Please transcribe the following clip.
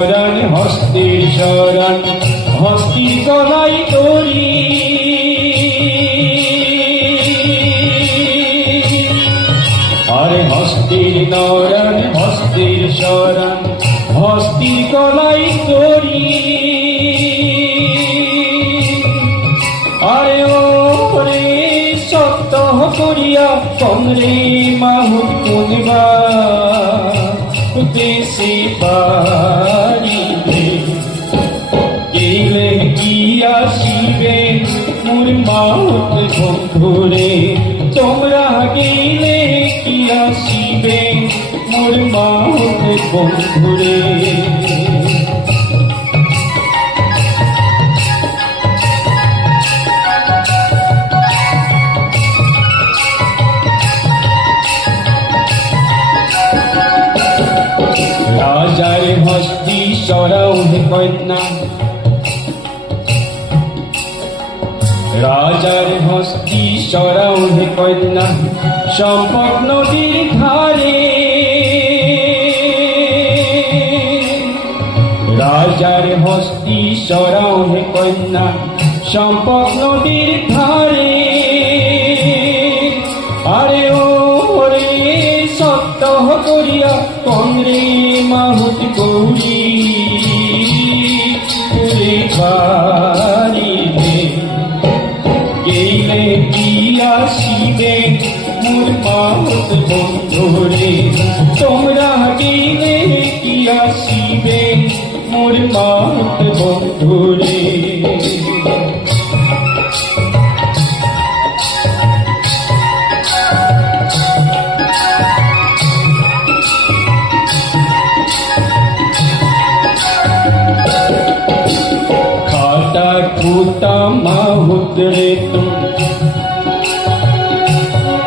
শরণ হস্তির শরণ হস্তির গলায় দড়ি আরে হস্তির নরণ হস্তির শরণ হস্তির গলায় দড়ি আরে ওরে সত্য করিয়া কমরে মাহুত কুনবা দেশে বাড়িবে গেলে কি আসিবে মোর মাহুত বন্ধুরে তোমরা গেলে কি আসিবে মোর মাহুত বন্ধুরে রাজার হস্তি সরাও হে কন্যা রাজার হস্তি সরাও হে কন্যা সম্পদ নদীর ধারে রাজার হস্তি সরাও হে কন্যা সম্পদ নদীর ধারে আরে ওরে সত্য করিয়া কমরে মাহুত গৌরী পুরে বাড়িবে গেলে কি আসিবে মোর মাহুত বন্ধুরে তোমরা গেলে কি আসিবে মোর মাহুত বন্ধুরে खुटा माहुत रे तुम